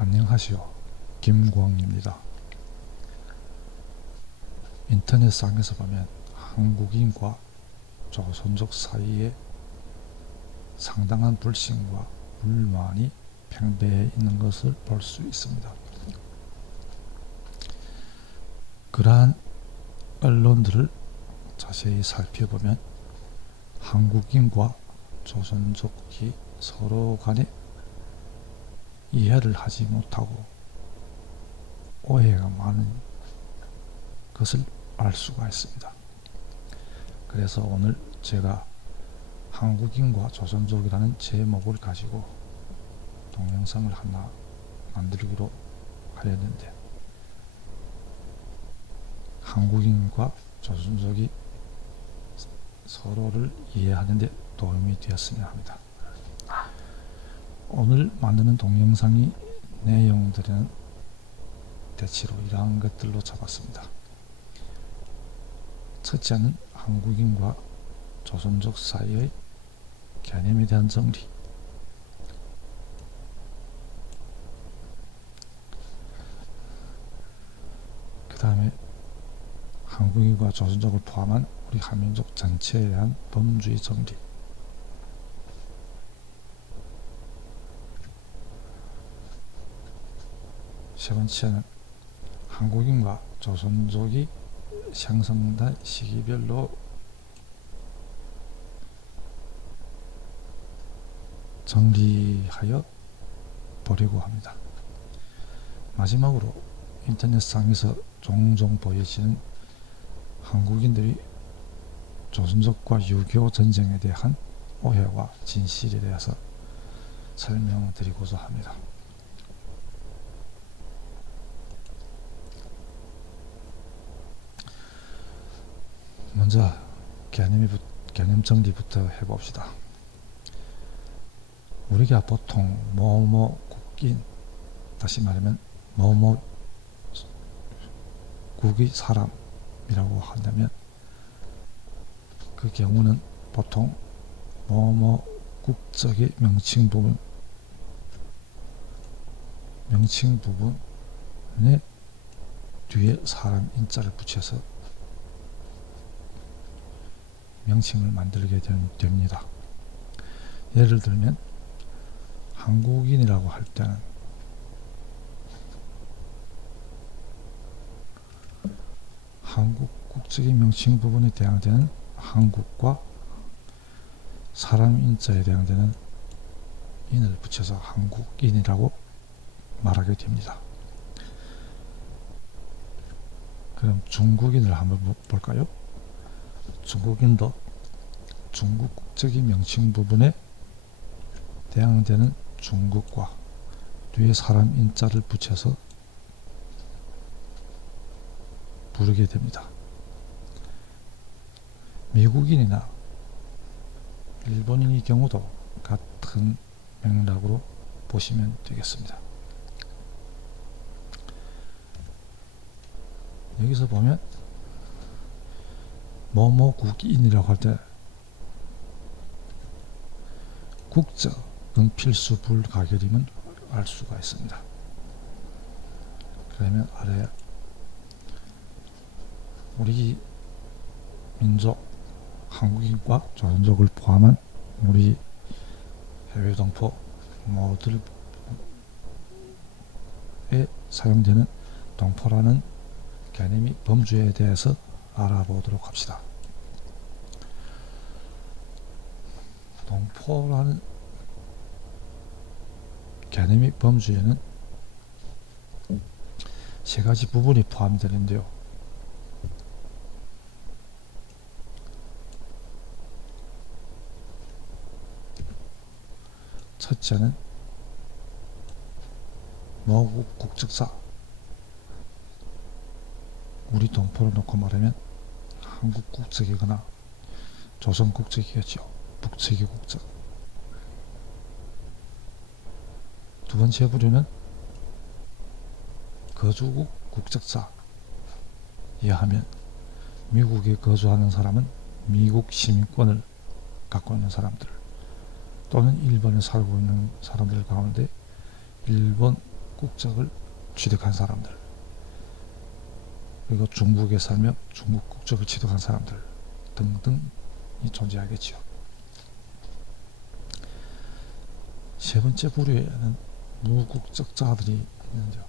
안녕하시오. 김광입니다. 인터넷상에서 보면 한국인과 조선족 사이에 상당한 불신과 불만이 팽배해 있는 것을 볼 수 있습니다. 그러한 언론들을 자세히 살펴보면 한국인과 조선족이 서로 간에 이해를 하지 못하고 오해가 많은 것을 알 수가 있습니다. 그래서 오늘 제가 한국인과 조선족이라는 제목을 가지고 동영상을 하나 만들기로 하였는데, 한국인과 조선족이 서로를 이해하는 데 도움이 되었으면 합니다. 오늘 만드는 동영상이 내용들은 대체로 이러한 것들로 잡았습니다. 첫째는 한국인과 조선족 사이의 개념에 대한 정리, 그 다음에 한국인과 조선족을 포함한 우리 한민족 전체에 대한 범주의 정리, 세 번째는 한국인과 조선족이 형성된 시기별로 정리하여 보려고 합니다. 마지막으로 인터넷상에서 종종 보여지는 한국인들이 조선족과 6.25 전쟁에 대한 오해와 진실에 대해서 설명드리고자 합니다. 먼저 개념 정리부터 해봅시다. 우리가 보통 뭐뭐 국인, 다시 말하면 뭐뭐 국의 사람이라고 한다면 그 경우는 보통 뭐뭐 국적의 명칭 부분에 뒤에 사람 인자를 붙여서 명칭을 만들게 됩니다. 예를 들면 한국인이라고 할 때는 한국 국적의 명칭 부분에 해당되는 한국과 사람 인자에 해당되는 인을 붙여서 한국인이라고 말하게 됩니다. 그럼 중국인을 한번 볼까요? 중국인도 중국 국적의 명칭 부분에 해당되는 중국과 뒤에 사람 인자를 붙여서 부르게 됩니다. 미국인이나 일본인의 경우도 같은 맥락으로 보시면 되겠습니다. 여기서 보면 뭐뭐국인이라고 할 때 국적은 필수 불가결임은 알 수가 있습니다. 그러면 아래 우리 민족 한국인과 조선족을 포함한 우리 해외 동포 모두에 사용되는 동포라는 개념이 범주에 대해서 알아보도록 합시다. 동포라는 개념의 범주에는 세 가지 부분이 포함되는데요. 첫째는 모국 국적사, 우리 동포를 놓고 말하면 한국 국적이거나 조선 국적이겠죠. 북측의 국적. 두 번째 부류는 거주국 국적사, 이해하면 미국에 거주하는 사람은 미국 시민권을 갖고 있는 사람들, 또는 일본에 살고 있는 사람들 가운데 일본 국적을 취득한 사람들, 그리고 중국에 살며 중국 국적을 취득한 사람들 등등이 존재하겠지요. 세 번째 부류에는 무국적자들이 있는데요.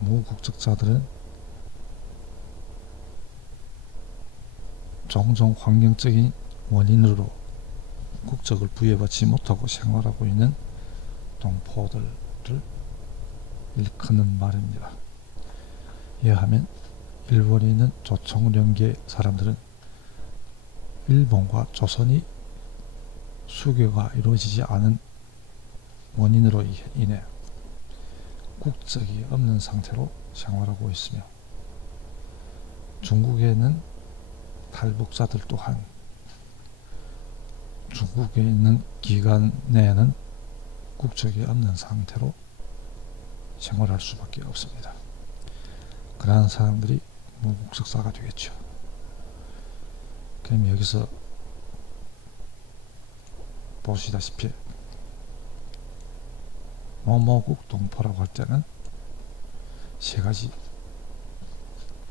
무국적자들은 종종 환경적인 원인으로 국적을 부여받지 못하고 생활하고 있는 동포들을 일컫는 말입니다. 이해하면 일본에 있는 조총련계 사람들은 일본과 조선이 수교가 이루어지지 않은 원인으로 인해 국적이 없는 상태로 생활하고 있으며, 중국에는 탈북자들 또한 중국에 있는 기간 내에는 국적이 없는 상태로 생활할 수밖에 없습니다. 그러한 사람들이 무국적자가 되겠죠. 그럼 여기서 보시다시피 뭐뭐국 동포라고 할 때는 세 가지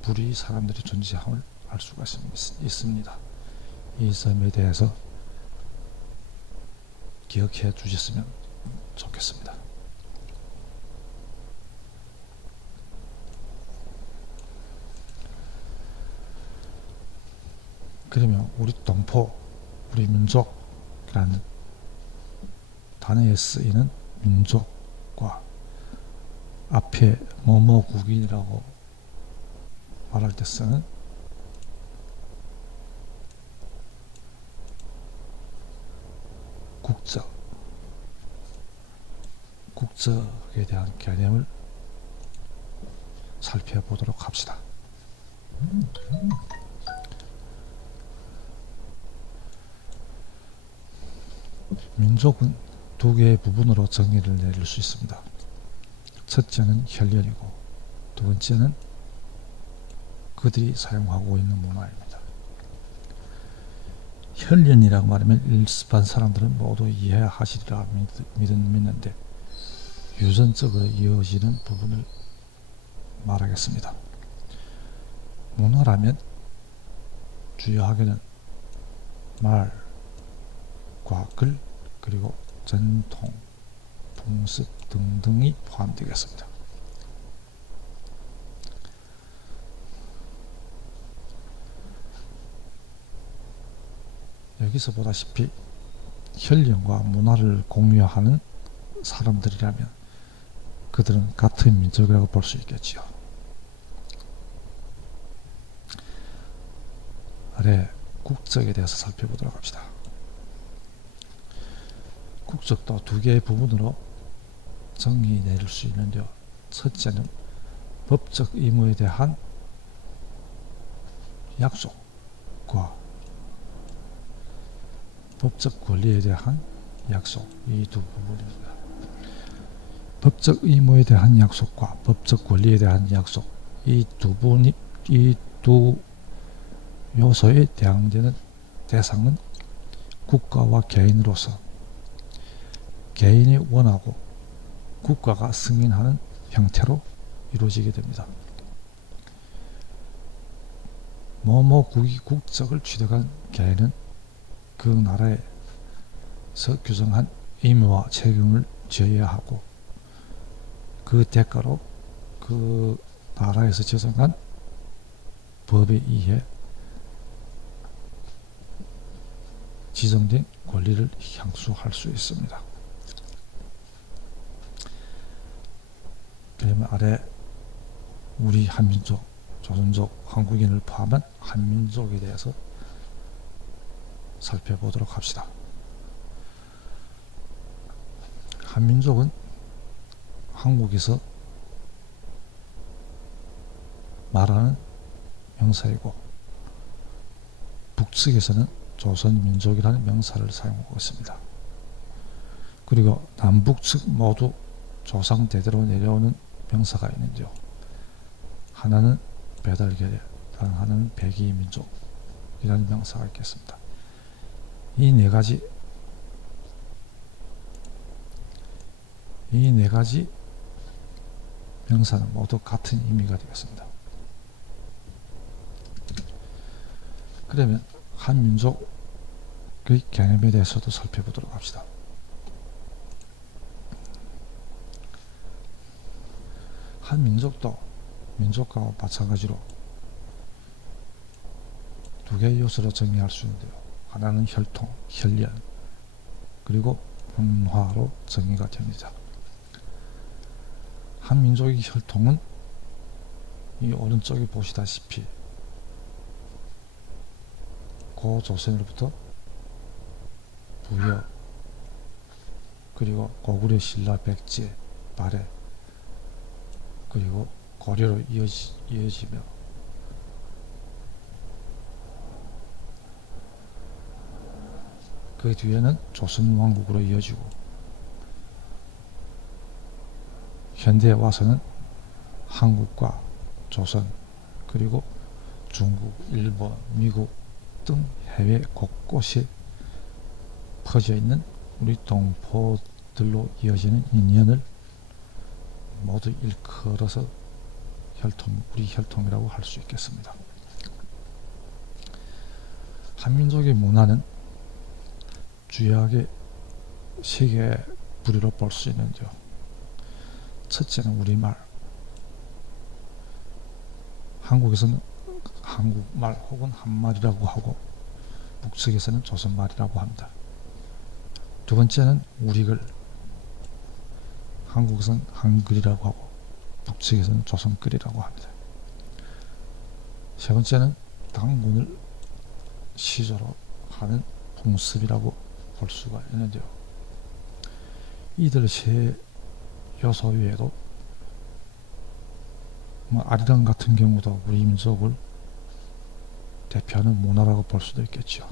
부류의 사람들이 존재함을 알 수가 있습니다. 이 점에 대해서 기억해 주셨으면 좋겠습니다. 그러면 우리 동포, 우리 민족이라는 단어에 쓰이는 민족과 앞에 뭐뭐국인이라고 말할 때 쓰는 국적에 대한 개념을 살펴보도록 합시다. 민족은 두 개의 부분으로 정의를 내릴 수 있습니다. 첫째는 혈연이고, 두 번째는 그들이 사용하고 있는 문화입니다. 혈연이라고 말하면 일반 사람들은 모두 이해하시리라 믿는데, 유전적으로 이어지는 부분을 말하겠습니다. 문화라면 주요하게는 말과 글, 그리고 전통, 풍습 등등이 포함되겠습니다. 여기서 보다시피 혈연과 문화를 공유하는 사람들이라면 그들은 같은 민족이라고 볼 수 있겠지요. 아래 국적에 대해서 살펴보도록 합시다. 국적도 두 개의 부분으로 정의 내릴 수 있는데요. 첫째는 법적 의무에 대한 약속과 법적 권리에 대한 약속, 이 두 부분입니다. 법적 의무에 대한 약속과 법적 권리에 대한 약속, 이 두 요소에 해당되는 대상은 국가와 개인으로서 개인이 원하고 국가가 승인하는 형태로 이루어지게 됩니다. 뭐뭐국이 국적을 취득한 개인은 그 나라에서 규정한 의무와 책임을 져야 하고, 그 대가로 그 나라에서 제정한 법에 의해 지정된 권리를 향수할 수 있습니다. 그러면 아래 우리 한민족, 조선족, 한국인을 포함한 한민족에 대해서 살펴보도록 합시다. 한민족은 한국에서 말하는 명사이고, 북측에서는 조선민족이라는 명사를 사용하고 있습니다. 그리고 남북측 모두 조상 대대로 내려오는 명사가 있는데요. 하나는 배달계래, 다른 하나는 백이민족이라는 명사가 있겠습니다. 이 네 가지 명사는 모두 같은 의미가 되겠습니다. 그러면 한민족의 개념에 대해서도 살펴보도록 합시다. 한민족도 민족과 마찬가지로 두 개의 요소로 정의할 수 있는데요. 하나는 혈통, 혈연, 그리고 문화로 정의가 됩니다. 한민족의 혈통은 이 오른쪽에 보시다시피 고조선으로부터 부여, 그리고 고구려 신라 백제, 발해, 그리고 고려로 이어지며 그 뒤에는 조선왕국으로 이어지고 현대에 와서는 한국과 조선, 그리고 중국, 일본, 미국 등 해외 곳곳에 퍼져 있는 우리 동포들로 이어지는 인연을 모두 일컬어서 우리 혈통이라고 할 수 있겠습니다. 한민족의 문화는 주요하게 세 개의 부류로 볼 수 있는데요. 첫째는 우리말. 한국에서는 한국말 혹은 한말이라고 하고 북측에서는 조선말이라고 합니다. 두 번째는 우리글. 한국에서는 한글이라고 하고 북측에서는 조선글이라고 합니다. 세 번째는 당군을 시조로 하는 풍습이라고 볼 수가 있는데요. 이들 세 요소 외에도 아리랑 같은 경우도 우리 민족을 대표하는 문화라고 볼 수도 있겠죠.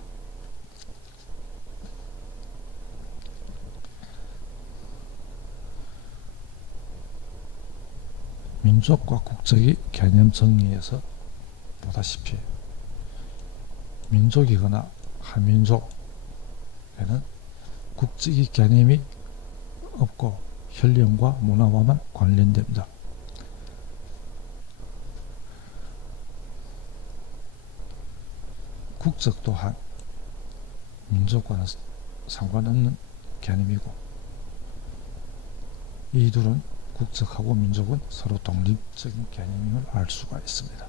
민족과 국적의 개념 정리에서 보다시피 민족이거나 한민족에는 국적의 개념이 없고 혈연과 문화와만 관련됩니다. 국적 또한 민족과는 상관없는 개념이고 이 둘은 국적하고 민족은 서로 독립적인 개념임을 알 수가 있습니다.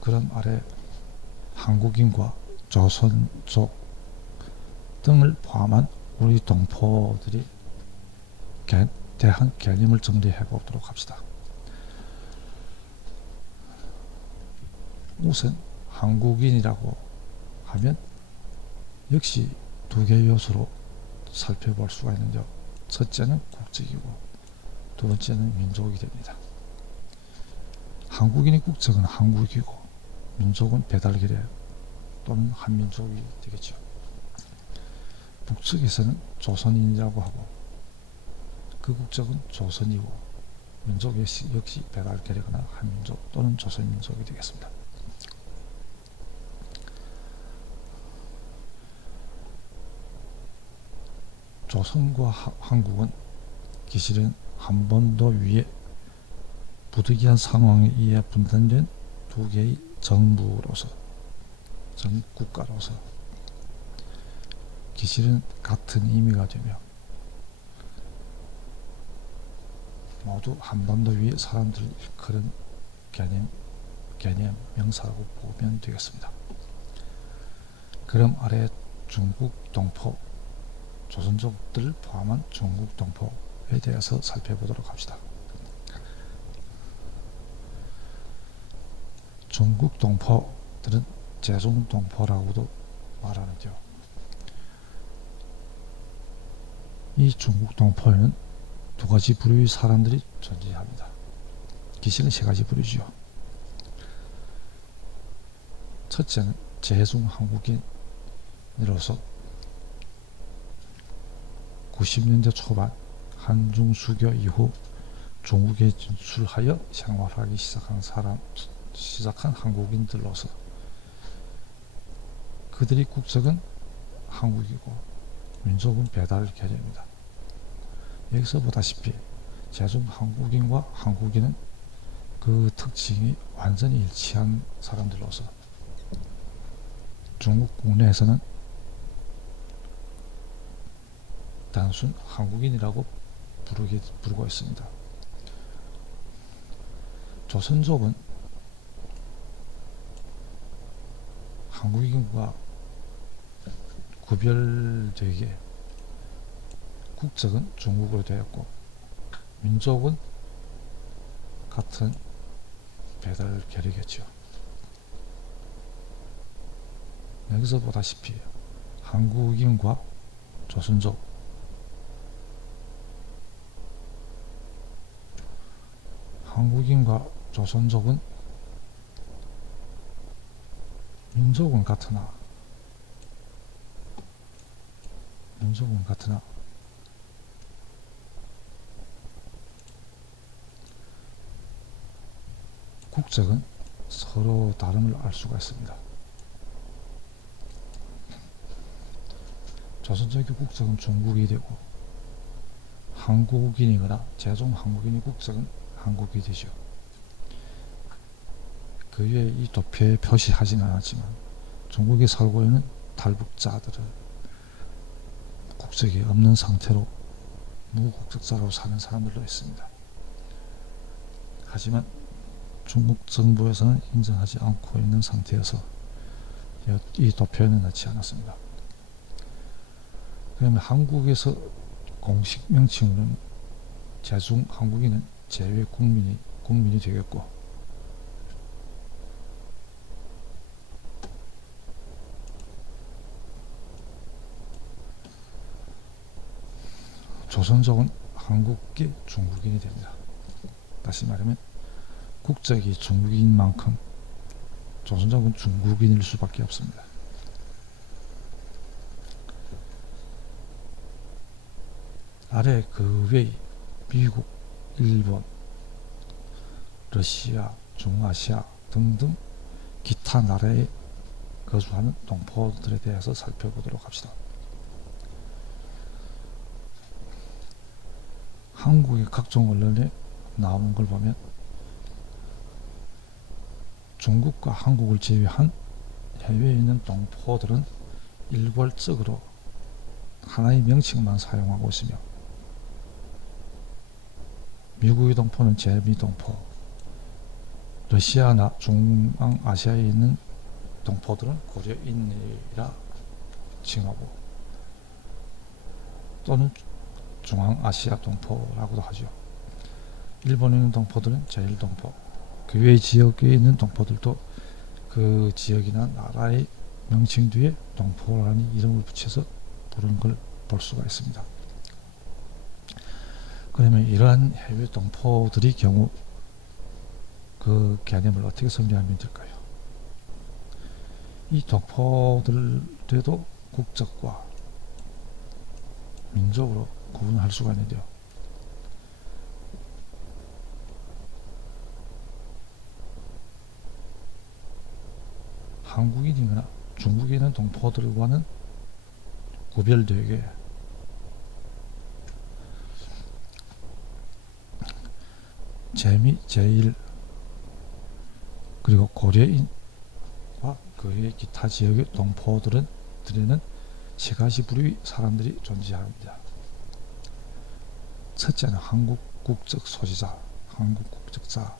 그런 아래 한국인과 조선족 등을 포함한 우리 동포들이 대한 개념을 정리해 보도록 합시다. 우선 한국인이라고 하면 역시 두 개의 요소로 살펴볼 수가 있는데요. 첫째는 국적이고 두 번째는 민족이 됩니다. 한국인의 국적은 한국이고 민족은 배달기래 또는 한민족이 되겠죠. 북측에서는 조선인이라고 하고 그 국적은 조선이고 민족 역시 배달계래거나 한민족 또는 조선민족이 되겠습니다. 조선과 한국은 기실은 한반도 위에 부득이한 상황에 의해 분단된 두 개의 정부로서 정국가로서 기실은 같은 의미가 되며 모두 한반도 위에 사람들을 일컬은 개념 명사라고 보면 되겠습니다. 그럼 아래 중국 동포 조선족들을 포함한 중국 동포에 대해서 살펴보도록 합시다. 중국 동포들은 제종 동포라고도 말하는데요. 이 중국 동포에는 두 가지 부류의 사람들이 존재합니다. 기실은 세 가지 부류지요. 첫째는 제종 한국인으로서 90년대 초반 한중 수교 이후 중국에 진출하여 생활하기 시작한 한국인들로서 그들의 국적은 한국이고 민족은 배달 계열입니다. 여기서 보다시피 제중 한국인과 한국인은 그 특징이 완전히 일치한 사람들로서 중국 국내에서는 단순 한국인이라고 부르고 있습니다. 조선족은 한국인과 구별되게 국적은 중국으로 되었고 민족은 같은 배달 계열이겠죠. 여기서 보다시피 한국인과 조선족, 한국인과 조선족은 민족은 같으나 국적은 서로 다름을 알 수가 있습니다. 조선족의 국적은 중국이 되고 한국인이거나 제종 한국인의 국적은 한국이 되죠. 그 외에 이 도표에 표시하지는 않았지만 중국에 살고 있는 탈북자들은 국적이 없는 상태로 무국적자로 사는 사람들도 있습니다. 하지만 중국 정부에서는 인정하지 않고 있는 상태여서 이 도표에는 넣지 않았습니다. 그러면 한국에서 공식 명칭으로는 제중 한국인은 제외 국민이 되겠고 조선족은 한국계 중국인이 됩니다. 다시 말하면 국적이 중국인 만큼 조선족은 중국인일 수밖에 없습니다. 아래 그 외의 미국, 일본, 러시아, 중아시아 등등 기타 나라에 거주하는 동포들에 대해서 살펴보도록 합시다. 한국의 각종 언론에 나오는 걸 보면 중국과 한국을 제외한 해외에 있는 동포들은 일괄적으로 하나의 명칭만 사용하고 있으며 미국의 동포는 제미동포, 러시아나 중앙아시아에 있는 동포들은 고려인이라 칭하고 또는 중앙아시아 동포라고도 하죠. 일본에 있는 동포들은 제1동포, 그 외 지역에 있는 동포들도 그 지역이나 나라의 명칭 뒤에 동포라는 이름을 붙여서 부르는 걸 볼 수가 있습니다. 그러면 이러한 해외 동포들의 경우 그 개념을 어떻게 정리하면 될까요? 이 동포들도 국적과 민족으로 구분할 수가 있는데요. 한국인이거나 중국에 있는 동포들과는 구별되게 제미, 제1 그리고 고려인과 그 외 기타 지역의 동포들은 들에는 세 가지 부류의 사람들이 존재합니다. 첫째는 한국 국적 소지자, 한국 국적자.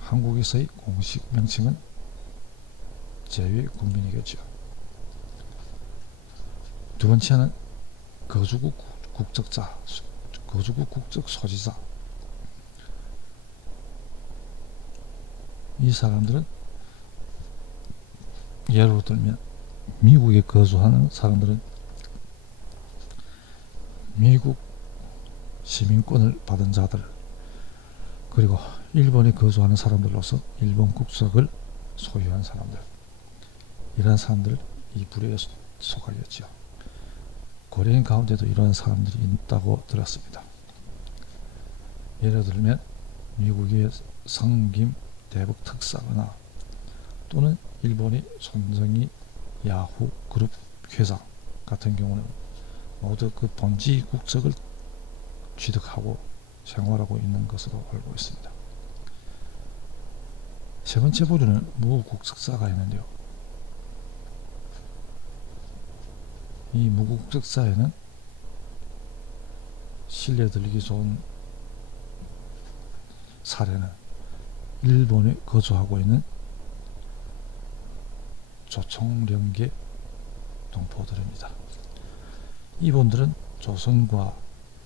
한국에서의 공식 명칭은 제외 국민이겠죠. 두 번째는 거주국 국적자, 거주국 국적 소지자. 이 사람들은 예로 들면 미국에 거주하는 사람들은 미국 시민권을 받은 자들, 그리고 일본에 거주하는 사람들로서 일본 국적을 소유한 사람들, 이러한 사람들 이 부류에 속하겠죠. 고려인 가운데도 이러한 사람들이 있다고 들었습니다. 예를 들면 미국의 성김 대북 특사거나 또는 일본의 손정희 야후 그룹 회사 같은 경우는 모두 그 본지 국적을 취득하고 생활하고 있는 것으로 알고 있습니다. 세 번째 부류는 무국적사가 있는데요. 이 무국적사에는 신뢰 들기 좋은 사례는 일본에 거주하고 있는 조총련계 동포들입니다. 이분들은 조선과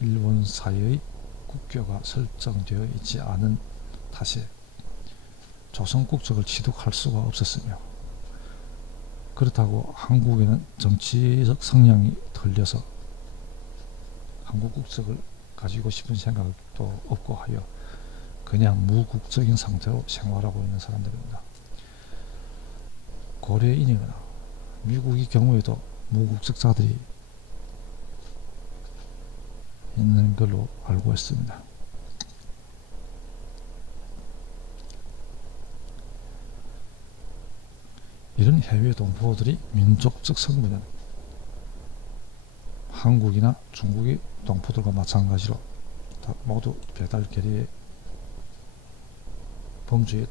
일본 사이의 국교가 설정되어 있지 않은 탓에 조선 국적을 취득할 수가 없었으며, 그렇다고 한국에는 정치적 성향이 털려서 한국 국적을 가지고 싶은 생각도 없고 하여 그냥 무국적인 상태로 생활하고 있는 사람들입니다. 고려인이거나 미국의 경우에도 무국적자들이 있는 걸로 알고 있습니다. 이런 해외 동포들이 민족적 성분은 한국이나 중국의 동포들과 마찬가지로 다 모두 배달 계례의 범주에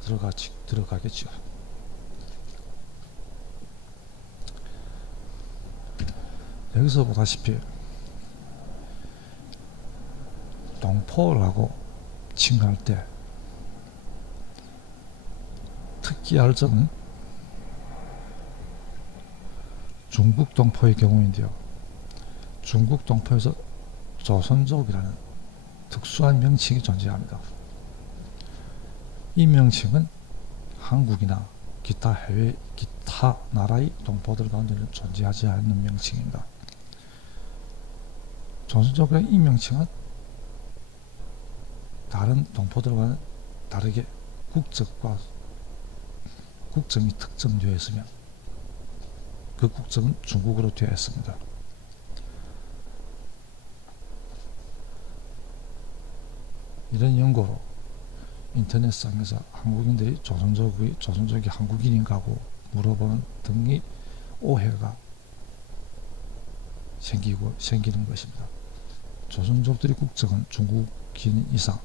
들어가겠죠. 여기서 보다시피 동포라고 칭할 때 특기할 점은 중국 동포의 경우인데요. 중국 동포에서 조선족이라는 특수한 명칭이 존재합니다. 이 명칭은 한국이나 기타 나라의 동포들 가운데는 존재하지 않는 명칭입니다. 조선족의 이 명칭은 다른 동포들과는 다르게 국정이 특정되어 있으며 그 국적은 중국어로 되어 있습니다. 이런 연고로 인터넷상에서 한국인들이 조선족이 한국인인가고 물어보는 등의 오해가 생기는 것입니다. 조선족들의 국적은 중국인 이상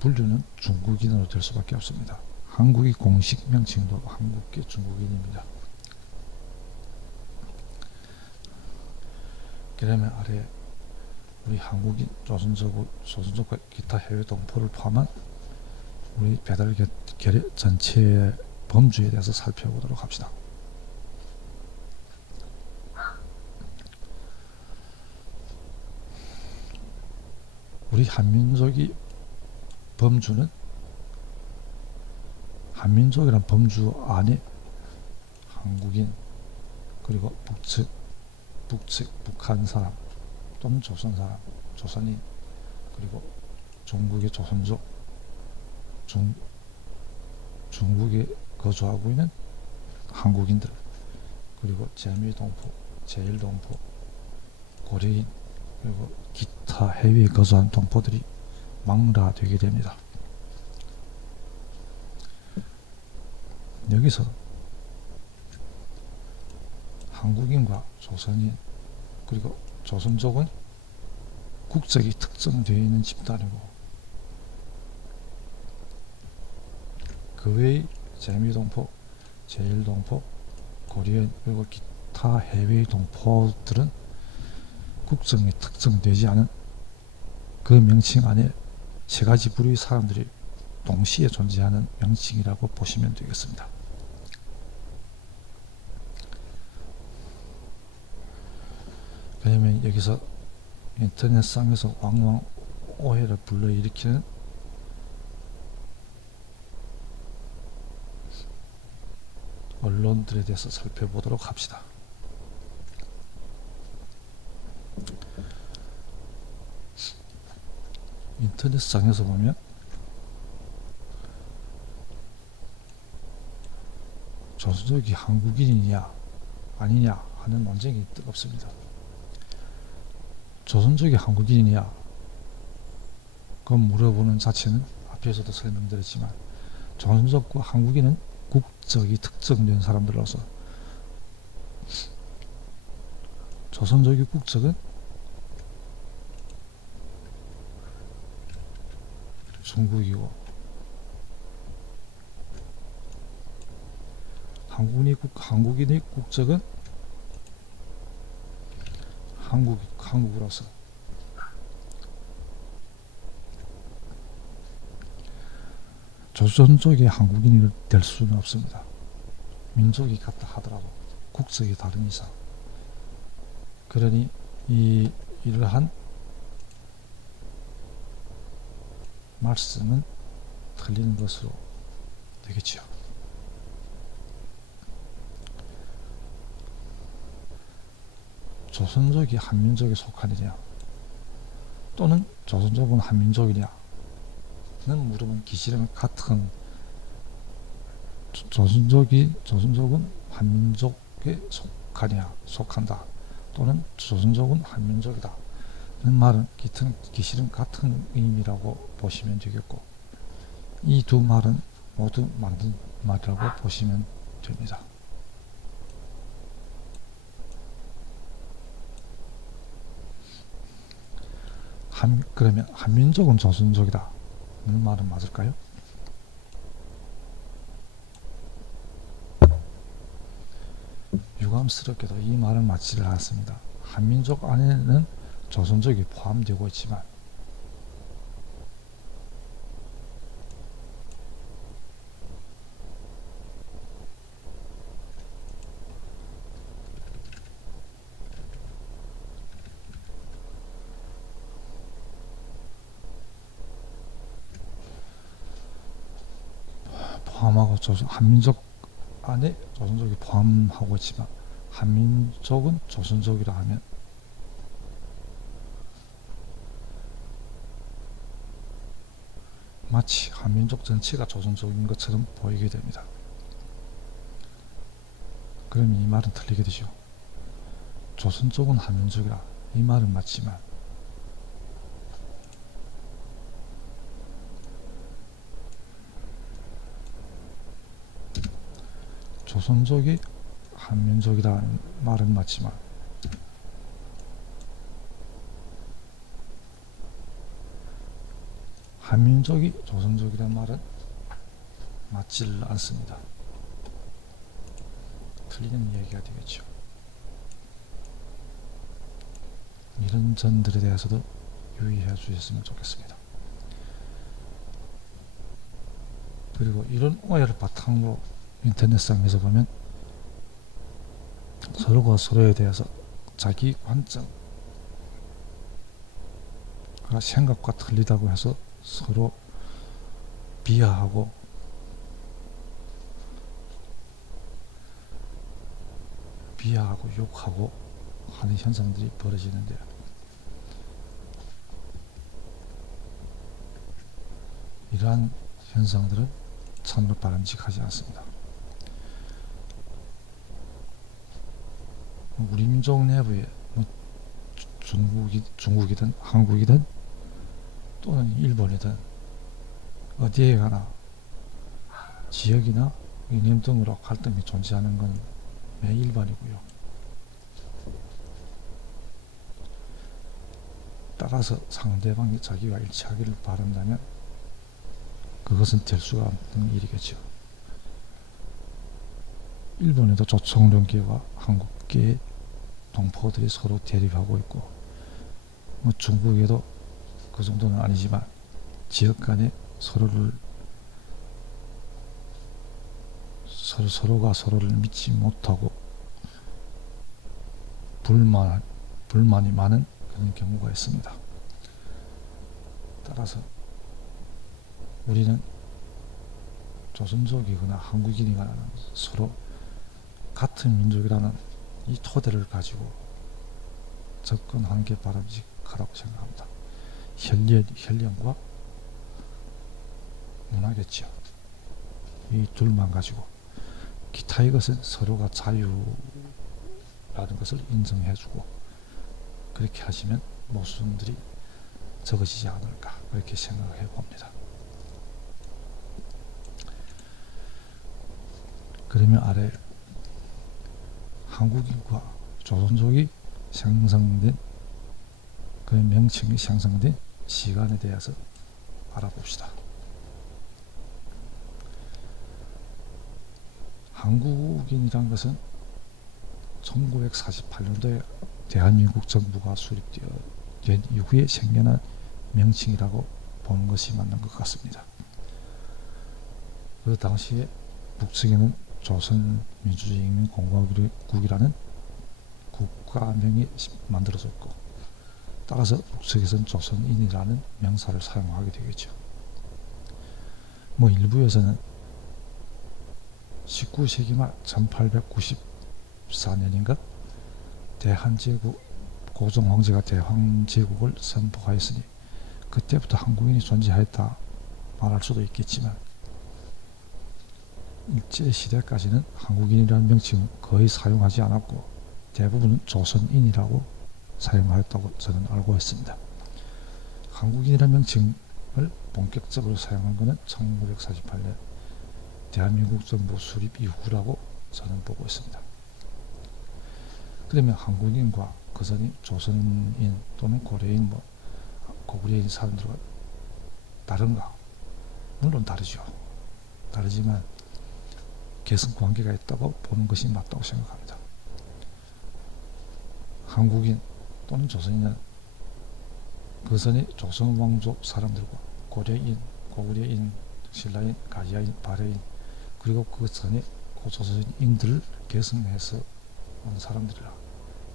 분류는 중국인으로 될 수밖에 없습니다. 한국의 공식 명칭도 한국계 중국인입니다. 그러면 아래 우리 한국인, 조선족과 기타 해외 동포를 포함한 우리 배달 계례 전체의 범주에 대해서 살펴보도록 합시다. 우리 한민족이 범주는 한민족이란 범주 안에 한국인, 그리고 북한 사람 또는 조선 사람, 조선인, 그리고 중국의 조선족, 중국에 거주하고 있는 한국인들, 그리고 제1동포, 제1동포, 고려인, 그리고 기타 해외에 거주한 동포들이 망라되게 됩니다. 여기서 한국인과 조선인, 그리고 조선족은 국적이 특정되어 있는 집단이고, 그 외의 제2동포, 제1동포, 고려인, 그리고 기타 해외 동포들은 국적이 특정되지 않은 그 명칭 안에 세 가지 부류의 사람들이 동시에 존재하는 명칭이라고 보시면 되겠습니다. 왜냐면 여기서 인터넷상에서 왕왕 오해를 불러일으키는 언론들에 대해서 살펴보도록 합시다. 인터넷상에서 보면 조선족이 한국인이냐 아니냐 하는 논쟁이 뜨겁습니다. 조선족이 한국인이냐 그 물어보는 자체는 앞에서도 설명드렸지만, 조선족과 한국인은 국적이 특정된 사람들로서 조선족의 국적은 중국이고 한국인의 국적은 한국으로서 조선족이 한국인이 될 수는 없습니다. 민족이 같다 하더라도 국적이 다른 이상. 그러니 이러한 말씀은 틀리는 것으로 되겠지요. 조선족이 한민족에 속하느냐 또는 조선족은 한민족이냐는 물으면 기시는 같은 조선족은 한민족에 속한다 또는 조선족은 한민족이다 는 말은 기실은 같은 의미라고 보시면 되겠고 이 두 말은 모두 맞는 말이라고 보시면 됩니다. 그러면 한민족은 조선족이다 는 말은 맞을까요? 유감스럽게도 이 말은 맞지를 않습니다. 한민족 안에는 조선족이 포함되고 있지만 포함하고 한민족 안에 조선족이 포함하고 있지만 한민족은 조선족이라 하면 마치 한민족 전체가 조선족인 것처럼 보이게 됩니다. 그럼 이 말은 틀리게 되죠. 조선족은 한민족이라 이 말은 맞지만 조선족이 한민족이라는 말은 맞지만 한민족이 조선족이라는 말은 맞지를 않습니다. 틀리는 이야기가 되겠죠. 이런 점들에 대해서도 유의해 주셨으면 좋겠습니다. 그리고 이런 오해를 바탕으로 인터넷상에서 보면 서로가 서로에 대해서 자기 관점과 생각과 틀리다고 해서 서로 비하하고 욕하고 하는 현상들이 벌어지는데 이러한 현상들은 참으로 바람직하지 않습니다. 우리 민족 내부에 중국이든 한국이든 또는 일본이든 어디에 가나 지역이나 이념 등으로 갈등이 존재하는 것은 매일반이고요. 따라서 상대방이 자기와 일치하기를 바란다면 그것은 될 수가 없는 일이겠죠. 일본에도 조총련계와 한국계의 동포들이 서로 대립하고 있고 중국에도 그 정도는 아니지만 지역 간에 서로가 서로를 믿지 못하고 불만이 많은 그런 경우가 있습니다. 따라서 우리는 조선족이거나 한국인이거나 서로 같은 민족이라는 이 토대를 가지고 접근하는 게 바람직하다고 생각합니다. 혈연과 문화겠죠. 이 둘만 가지고 기타의 것은 서로가 자유라는 것을 인정해주고 그렇게 하시면 모순들이 적어지지 않을까 그렇게 생각해 봅니다. 그러면 아래 한국인과 조선족이 생성된 그 명칭이 생성된 시간에 대해서 알아봅시다. 한국인이란 것은 1948년도에 대한민국 정부가 수립된 이후에 생겨난 명칭이라고 보는 것이 맞는 것 같습니다. 그 당시에 북측에는 조선민주주의인민공화국이라는 국가명이 만들어졌고, 따라서 북측에서는 조선인이라는 명사를 사용하게 되겠죠. 일부에서는 19세기 말 1894년인가 대한제국, 고종황제가 대한제국을 선포하였으니 그때부터 한국인이 존재하였다 말할 수도 있겠지만, 일제시대까지는 한국인이라는 명칭은 거의 사용하지 않았고 대부분은 조선인이라고 사용하였다고 저는 알고 있습니다. 한국인이라는 명칭을 본격적으로 사용한 것은 1948년 대한민국 정부 수립 이후라고 저는 보고 있습니다. 그러면 한국인과 그전이 조선인 또는 고려인, 고구려인 사람들과 다른가? 물론 다르죠. 다르지만 계승관계가 있다고 보는 것이 맞다고 생각합니다. 한국인 또는 조선인은 그전에 조선왕족 사람들과 고려인, 고구려인, 신라인, 가야인, 발해인, 그리고 그 전에 고조선인들을 계승해서 온 사람들이라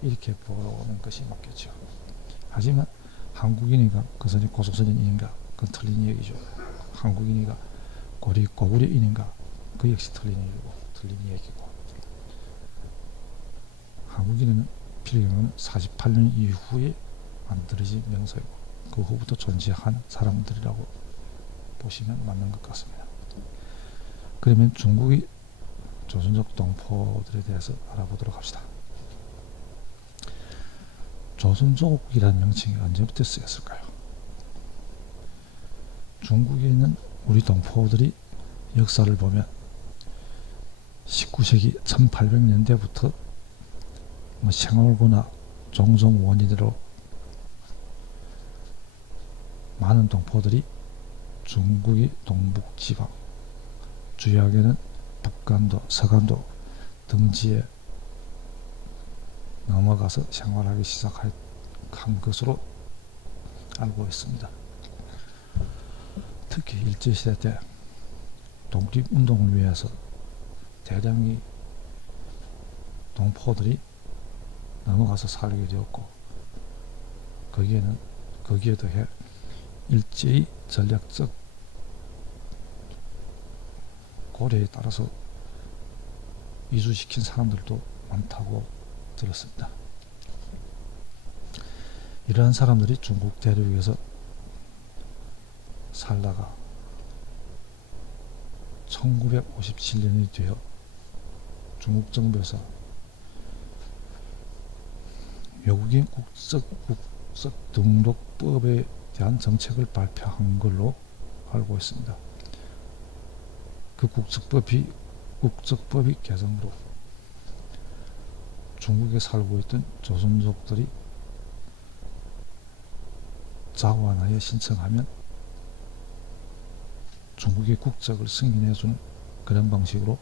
이렇게 보는 것이 맞겠죠. 하지만 한국인이가 그전에 고조선인인가? 그건 틀린 얘기죠. 한국인이가 고구려인인가? 그 역시 틀린 얘기고, 한국인은 필경은 48년 이후에 만들어진 명사이고 그 후부터 존재한 사람들이라고 보시면 맞는 것 같습니다. 그러면 중국의 조선족 동포들에 대해서 알아보도록 합시다. 조선족이라는 명칭이 언제부터 쓰였을까요? 중국에 있는 우리 동포들이 역사를 보면 19세기 1800년대부터 생활고나 종종 원인으로 많은 동포들이 중국의 동북지방, 주요하게는 북간도, 서간도 등지에 넘어가서 생활하기 시작한 것으로 알고 있습니다. 특히 일제시대 때 독립운동을 위해서 대량의 동포들이 넘어가서 살게 되었고, 거기에 더해 일제의 전략적 고려에 따라서 이주시킨 사람들도 많다고 들었습니다. 이러한 사람들이 중국 대륙에서 살다가 1957년이 되어 중국 정부에서 외국인 국적 등록법에 대한 정책을 발표한 걸로 알고 있습니다. 그 국적법이 개정으로 중국에 살고 있던 조선족들이 자원하여 신청하면 중국의 국적을 승인해주는 그런 방식으로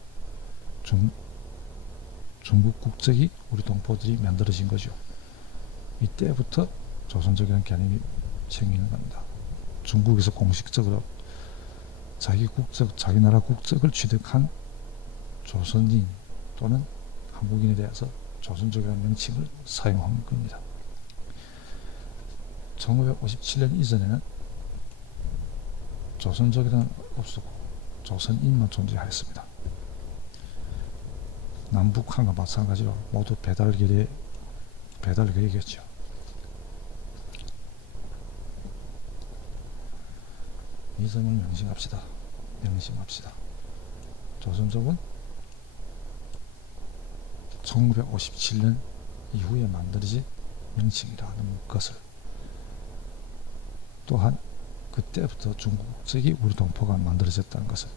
중국 국적이 우리 동포들이 만들어진 거죠. 이때부터 조선족이라는 개념이 생기는 겁니다. 중국에서 공식적으로 자기 나라 국적을 취득한 조선인 또는 한국인에 대해서 조선족이라는 명칭을 사용한 겁니다. 1957년 이전에는 조선족이라는 없었고 조선인만 존재하였습니다. 남북한과 마찬가지로 모두 배달결이겠죠. 이 점을 명심합시다. 조선족은 1957년 이후에 만들어진 명칭이라는 것을, 또한 그때부터 중국 국적이 우리 동포가 만들어졌다는 것을,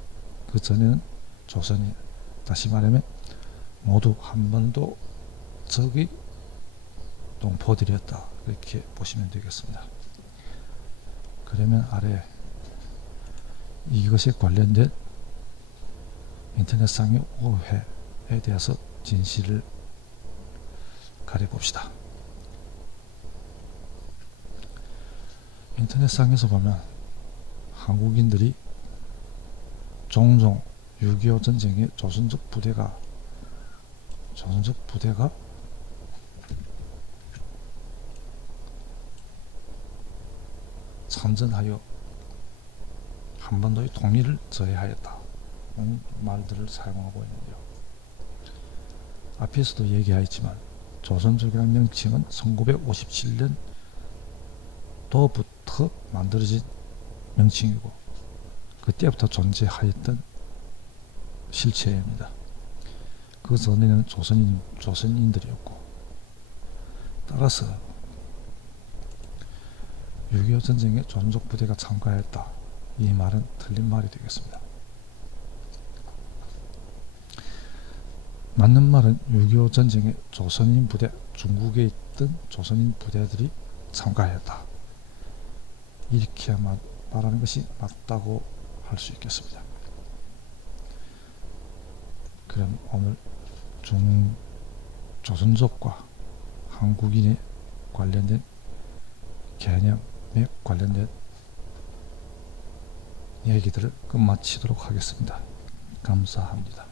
그 전에는 조선인, 다시 말하면 모두 한 번도 적의 동포들이었다, 이렇게 보시면 되겠습니다. 그러면 아래 이것에 관련된 인터넷상의 오해에 대해서 진실을 가려봅시다. 인터넷상에서 보면 한국인들이 종종 6.25 전쟁의 조선족 부대가 참전하여 한반도의 통일을 저해하였다는 말들을 사용하고 있는데요. 앞에서도 얘기하였지만 조선족이라는 명칭은 1957년도부터 만들어진 명칭이고 그때부터 존재하였던 실체입니다. 그 전에는 조선인들이었고, 따라서 6.25 전쟁에 조선족 부대가 참가했다, 이 말은 틀린 말이 되겠습니다. 맞는 말은 6.25 전쟁에 조선인 부대, 중국에 있던 조선인 부대들이 참가했다, 이렇게 말하는 것이 맞다고 할 수 있겠습니다. 그럼 오늘 조선족과 한국인에 관련된 개념에 관련된 얘기들을 끝마치도록 하겠습니다. 감사합니다.